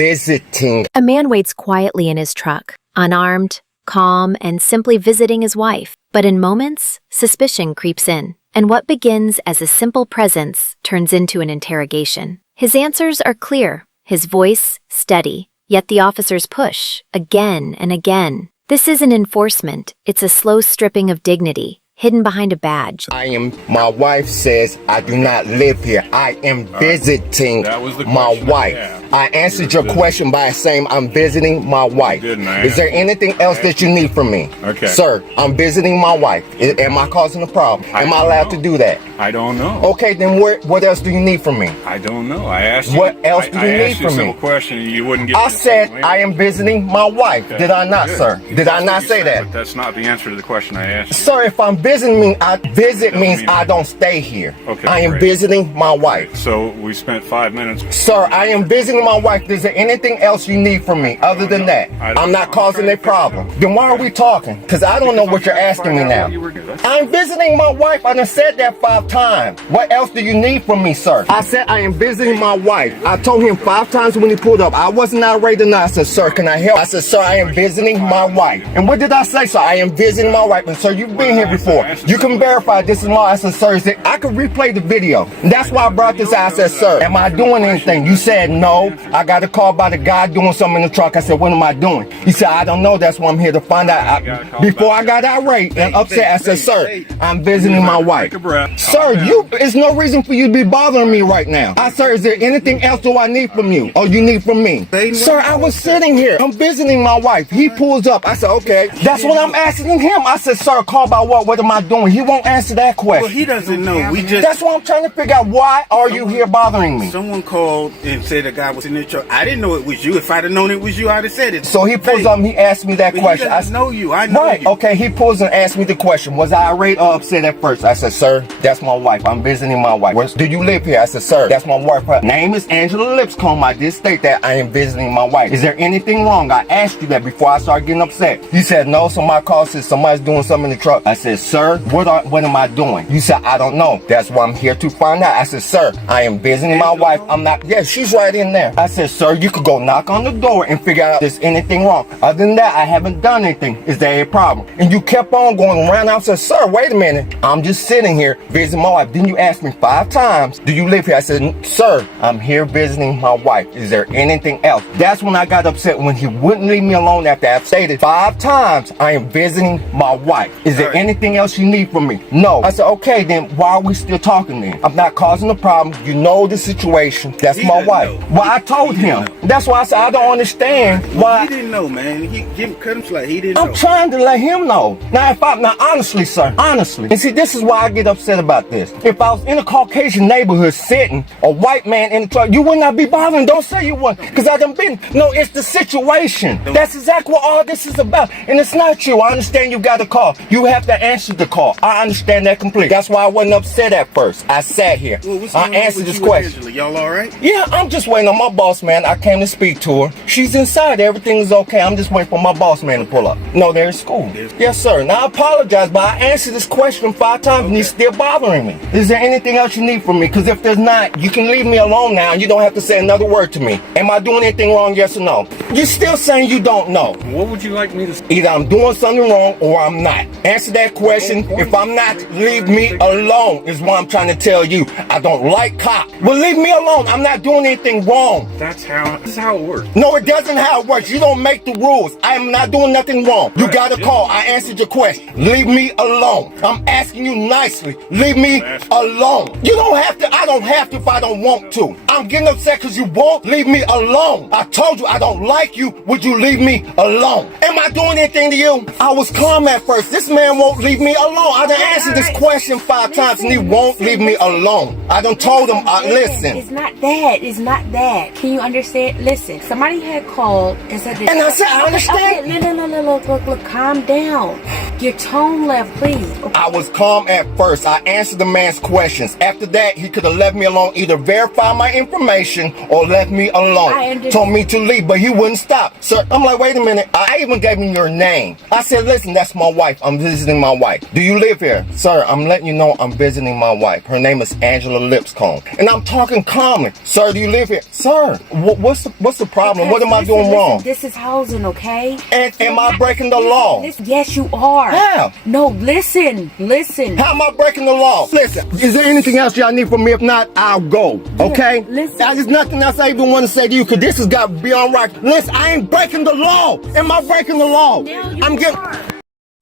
visiting. A man waits quietly in his truck, unarmed, calm, and simply visiting his wife. But in moments, suspicion creeps in, and what begins as a simple presence turns into an interrogation. His answers are clear, his voice steady, yet the officers push, again and again. This isn't enforcement, it's a slow stripping of dignity, hidden behind a badge. My wife says I do not live here. I am visiting my wife. I answered your question by saying I'm visiting my wife. Is there anything else that you need from me? Okay. Sir, I'm visiting my wife. Am I causing a problem? Am I allowed to do that? I don't know. Okay, then what else do you need from me? I don't know. I asked you. What else do you need from me? I asked you a simple question and you wouldn't give me I said I am visiting my wife. Okay. Did I not, Good. sir? Did I not say that? But that's not the answer to the question I asked you. Sir, if I'm visiting, means I don't stay here. Okay, I am great. visiting my wife. So we spent 5 minutes. Sir, I am visiting my wife. Is there anything else you need from me other than that? I'm not causing a problem. Then why are we talking? Because I don't know what you're asking me now. I'm visiting my wife. I done said that 5 times. What else do you need from me, sir? I said I am visiting my wife. I told him 5 times when he pulled up. I wasn't irate enough. I said, sir, can I help? I said, sir, I am visiting my wife. And what did I say, sir? I am visiting my wife. And sir, you've been here before. You can verify this is law. I said, sir, I could replay the video. That's why I brought this out. I said, sir, am I doing anything? You said no. I got a call by the guy doing something in the truck. I said, what am I doing? He said, I don't know. That's why I'm here to find out. Before I got irate and upset, I said, sir, I'm visiting my wife. Sir, there's no reason for you to be bothering me right now. I said, is there anything else do I need from you or you need from me? Sir, I was sitting here. I'm visiting my wife. He pulls up. I said, okay. That's what I'm asking him. I said, sir, call about what? What am I doing? He won't answer that question. Well, he doesn't know. That's why I'm trying to figure out why are you here bothering me? Someone called and said the guy was in the truck. I didn't know it was you. If I'd have known it was you, I'd have said it. So he pulls up and he asked me that question. He doesn't know you. I know right. you. Okay, he pulls and asks me the question. Was I irate or upset at first? I said, sir, that's my wife. I'm visiting my wife. Do you live here? I said, sir, that's my wife. Her name is Angela Lipscomb. I did state that I am visiting my wife. Is there anything wrong? I asked you that before I started getting upset. You said, no, somebody called, said somebody's doing something in the truck. I said, sir, what am I doing? You said, I don't know. That's why I'm here to find out. I said, sir, I am visiting my wife. I'm not, yeah, she's right in there. I said, sir, you could go knock on the door and figure out if there's anything wrong. Other than that, I haven't done anything. Is there a problem? And you kept on going around. I said, sir, wait a minute. I'm just sitting here visiting my wife. Then you asked me 5 times, do you live here? I said, sir, I'm here visiting my wife. Is there anything else? That's when I got upset when he wouldn't leave me alone after I've stated 5 times, I am visiting my wife. Is there anything else you need from me? No. I said, okay, then why are we still talking then? I'm not causing a problem. You know the situation. That's my wife. Well, I told him. That's why I said I don't understand why. He didn't know, man. Cut him slack. He didn't know. I'm trying to let him know. Now, honestly, sir, honestly. And see, this is why I get upset about this. If I was in a Caucasian neighborhood sitting, a white man in the truck, you would not be bothering. Don't say you wouldn't, because I done been. No, it's the situation. That's exactly what all this is about. And it's not you. I understand you got a call. You have to answer the call. I understand that completely. That's why I wasn't upset at first. I sat here. Well, I answered this question. Y'all all right? Yeah, I'm just waiting on my boss man. I came to speak to her. She's inside. Everything is okay. I'm just waiting for my boss man to pull up. No, they're in school. Yes, sir. Now, I apologize, but I answered this question 5 times and he's still bothering me. Is there anything else you need from me? Because if there's not, you can leave me alone now and you don't have to say another word to me. Am I doing anything wrong, yes or no? You're still saying you don't know. What would you like me to say? Either I'm doing something wrong or I'm not. Answer that question. If I'm not, leave me alone is what I'm trying to tell you. I don't like cops. Well, leave me alone. I'm not doing anything wrong. This is how it works. No, it doesn't how it works. You don't make the rules. I am not doing nothing wrong. You got a call. I answered your question. Leave me alone. I'm asking you nicely. Leave me alone. You don't have to. I don't have to if I don't want to. I'm getting upset because you won't leave me alone. I told you I don't like you. Would you leave me alone? Am I doing anything to you? I was calm at first. This man won't leave me alone. I done answered this question 5 times and he won't leave me alone. I done told him, listen. It's not that. It's not that. Can you understand? Listen, somebody had called and said this. And I said, I understand. Okay, look, calm down. Your tone left, please. I was calm at first. I answered the man's questions. After that, he could have left me alone, either verify my information or left me alone. Told me to leave, but he wouldn't stop. Sir, I'm like, wait a minute. I even gave him your name. I said, listen, that's my wife. I'm visiting my wife. Do you live here? Sir, I'm letting you know I'm visiting my wife. Her name is Angela Lipscomb. And I'm talking calmly. Sir, do you live here? Sir, what's the problem? Because what am I doing wrong? This is housing, okay? And am I breaking the law? Yes, you are. How? No, listen. How am I breaking the law? Listen, is there anything else y'all need from me? If not, I'll go. Okay? Listen. There's nothing else I even want to say to you, because this has got beyond right. Listen, I ain't breaking the law. Am I breaking the law? I'm getting...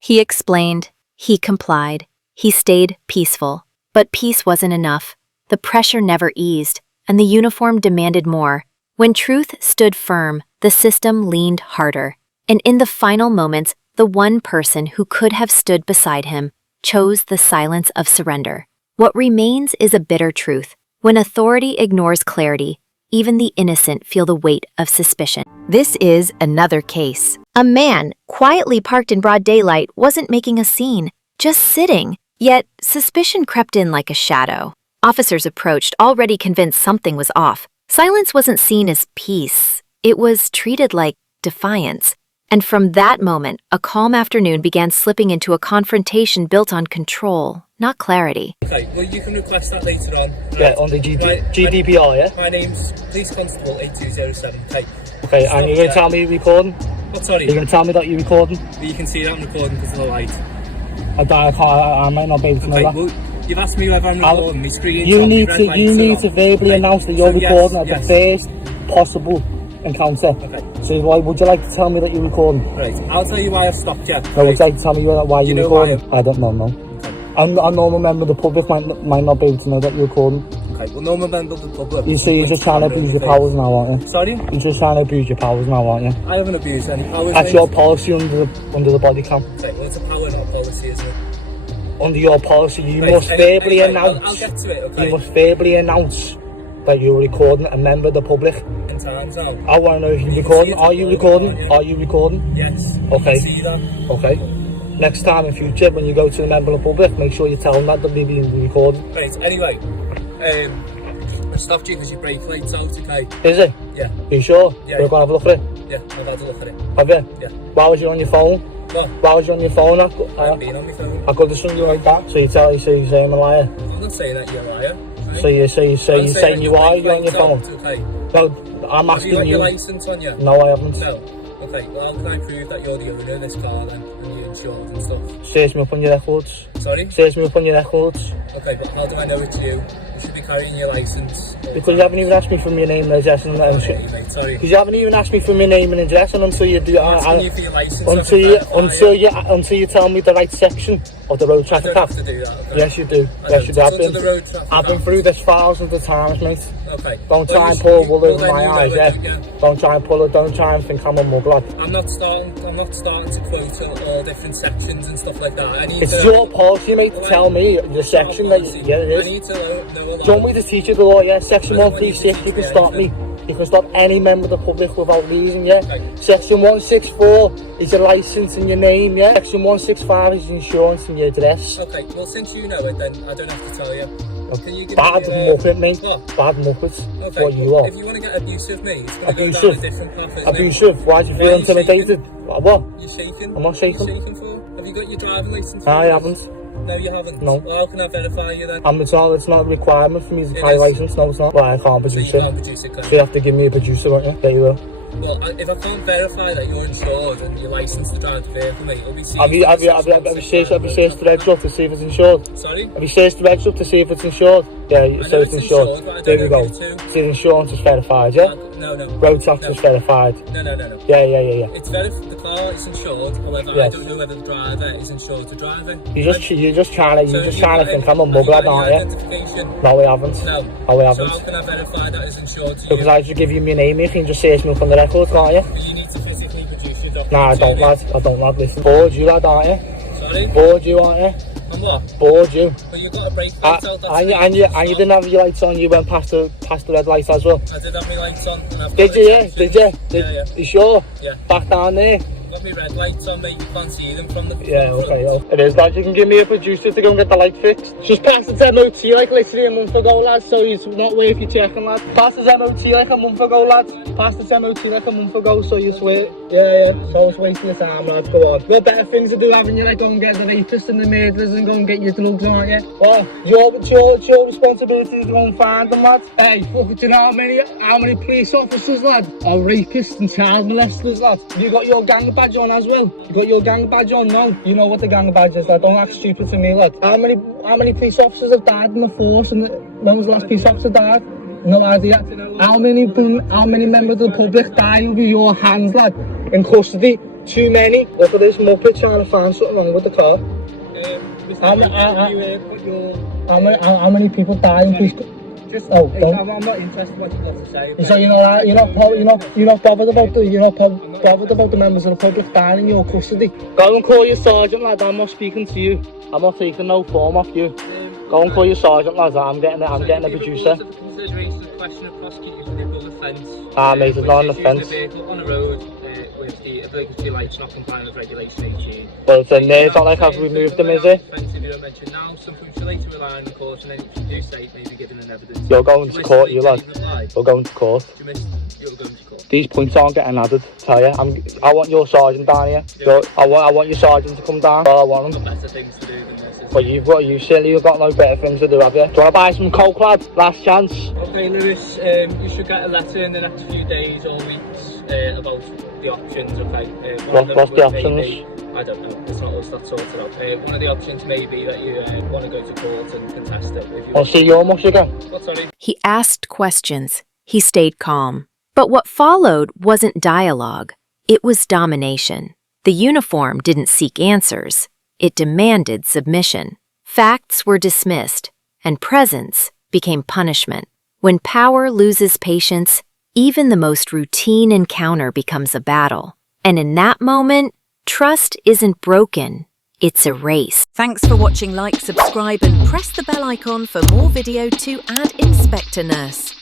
He explained. He complied. He stayed peaceful. But peace wasn't enough. The pressure never eased, and the uniform demanded more. When truth stood firm, the system leaned harder. And in the final moments, the one person who could have stood beside him chose the silence of surrender. What remains is a bitter truth. When authority ignores clarity, even the innocent feel the weight of suspicion. This is another case. A man, quietly parked in broad daylight, wasn't making a scene, just sitting. Yet, suspicion crept in like a shadow. Officers approached, already convinced something was off. Silence wasn't seen as peace. It was treated like defiance. And from that moment, a calm afternoon began slipping into a confrontation built on control, not clarity. Okay, well you can request that later on. Right? Yeah, on the GDPR, yeah? My name's Police Constable 8207, okay? Okay, and you're going to tell me you're recording? What, sorry? You're going to tell me that you're recording? Well, you can see that I'm recording because of the light. I might not be able to know that. Well, you've asked me whether I'm recording, my screen's you on, need my to, red you lights need are to on. verbally announce that you're So recording at yes. the first possible encounter. Okay. So why would you like to tell me that you're recording? Right, I'll tell you why I've stopped you. No, would you like to tell me why you're recording? I don't know, no. Okay. A normal member of the public might not be able to know that you're recording. Okay, well normal member of the public... You see, you're just trying to abuse your powers now, aren't you? Sorry? You're just trying to abuse your powers now, aren't you? I haven't abused any powers. That's your policy under the body cam. Okay, well it's a power, not a policy, isn't it? Under your policy, you Right, must verbally announce. I'll get to it, okay? You must verbally announce that you're recording a member of the public. In times now. I want to know if you're recording. Are you recording? Are you recording? Yes. Okay. You can see that. Okay. Next time in future, when you go to the member of the public, make sure you tell them that they're being recorded. Right, anyway, I stopped you because your brake light's out, okay? Is it? Yeah. Are you sure? Yeah. We're going to have a look at it? Yeah, I've had a look at it. Have you? Yeah. Why was you on your phone? What? Why was you on your phone? I haven't been on my phone. I could have seen you like that. So you say I'm a liar. I'm not saying that you're a liar. Right? So you're saying you are, you're on your phone. Okay. No, I'm Have you got asking your you. license on you? No, I haven't. No. Okay, well how can I prove that you're the owner of this car then? And you're insured and stuff? Search me up on your records. Sorry? Search me up on your records. Okay, but how do I know it's you? You should be carrying your license. Because you haven't even asked me for my name and address and Okay, mate, sorry. because you haven't even asked me for my name and address, and until you do, I'm asking you for your license. until you tell me the right section of the road I traffic don't have act. to do that. Okay? Yes, you do. I Yes, you do. don't. It's under the road traffic I've been act. through this thousands of times, mate. Okay. Don't Well, try and you pull should- wool well, over then my you know eyes, it yeah. again. Don't try and pull it. Don't try and think I'm a mug lad. I'm not starting to quote all different sections and stuff like that. I need It's to your policy, mate, to tell me the section that. policy. Yeah, it I is. need to know a lot. Do you want me to teach you the law? Yeah, section I don't want you to 136. teach You can me stop me. anything. You can stop any member of the public without reason. Yeah. Okay. Section 164 is your license and your name. Yeah. Section 165 is your insurance and your address. Okay, well since you know it then, I don't have to tell you. Can you give Bad me muppet, mate. What? Bad muppets. Okay, That's what you are. if you want to get abusive, mate, it's going to go Abusive. down a different path, isn't it? Abusive. Why do you Why feel are you intimidated? What? You're shaking? I'm not shaking. What are you shaking for? Have you got your driving license? I haven't. No, you haven't? No. Well, how can I verify you then? It's not a requirement for me to It carry is. license. No, it's not. Well, I can't So produce you it. can't produce it, can So you? you have to give me a producer, won't you? There you will. Well, if I can't verify that you're insured and you're licensed to drive the vehicle, mate, it'll be seized. Have you searched the reg up to see if it's insured? Sorry? Have you searched the reg up to see if it's insured? Yeah, I so know it's it's insured. insured, but I don't There we know go. if it's too. So the insurance is verified, yeah? No. Road tax No. is verified. No. Yeah. It's the car is insured, however, I Yes. don't know whether the driver is insured to driving. You're just trying to think I'm a mug lad, aren't you? Identification? No, I haven't. No. No, I So haven't. how can I verify that it's insured to Because you? I just give you my name, you can just search me up on the record, can't you? You need to physically produce your document. Nah, I don't, lad. I don't, lad. Listen, bored you, lad, aren't you? Sorry? Bored you, aren't you? And what? Bored you. Well, you got a brake light out. That's And you didn't have your lights on. You went past the red light as well. I did have my lights on. And I've Did got you? Yeah. exceptions. Did you? Yeah. You sure? Yeah. Back down there. got me red lights on, mate. You can't see them from the Yeah, front. okay, well, it is, lads. You can give me a producer to go and get the light fixed. Just passed its MOT like literally a month ago, lads, so it's not worth you checking, lads. Passed its MOT like a month ago, lads. Passed its MOT like a month ago, so you swear. Yeah, so it's wasting your time, lads. Go on. You've got better things to do, haven't you? Like go and get the rapists and the murderers and go and get your drugs, aren't you? Well, it's your responsibility to go and find them, lads. Hey, fuck it, do you know how many police officers, lad, are rapists and child molesters, lad? You got your gang badge on as well? You got your gang badge on? No. You know what the gang badge is, lad. Don't act stupid to me, lad. How many police officers have died in the force? And when was the last police officer died? No idea. How many members of the public die over your hands, lad? In custody? Too many. Look at this muppet trying to find something wrong with the car. How many people die in police? I'm not interested in what you've got to say. So you're not bothered about the members of the public dying in your custody. Go and call your sergeant, lad. I'm not speaking to you. I'm not taking no form off you. Go and call your sergeant, lads. I'm getting a producer. Consideration of question of prosecuting for the offence. Mate, it's not an offence. On a road with the obligatory lights not complying with regulation 18. Well, it's not like I've removed them, is it? Offensive you don't mention now. Some proofs relate to relying on caution, and if you do say it may be given an evidence. You're going to court, you lad. You're going to court. You're going to court. These points aren't getting added, tell you. I want your sergeant down here. Yeah. I want your sergeant to come down. Well, I want him. Got better things to do than this. But you silly, you've got no better things to do, have you? Do you want to buy some coke, lad? Last chance. Okay, Lewis, you should get a letter in the next few days or weeks about the options, okay? What's the options? I don't know, it's not us that sorted out. One of the options may be that you want to go to court and contest it. I'll see your mush again. What, sorry? He asked questions. He stayed calm. But what followed wasn't dialogue. It was domination. The uniform didn't seek answers. It demanded submission. Facts were dismissed, and presence became punishment. When power loses patience, even the most routine encounter becomes a battle. And in that moment, trust isn't broken, it's erased. Thanks for watching. Like, subscribe and press the bell icon for more video to add Inspector Nurse.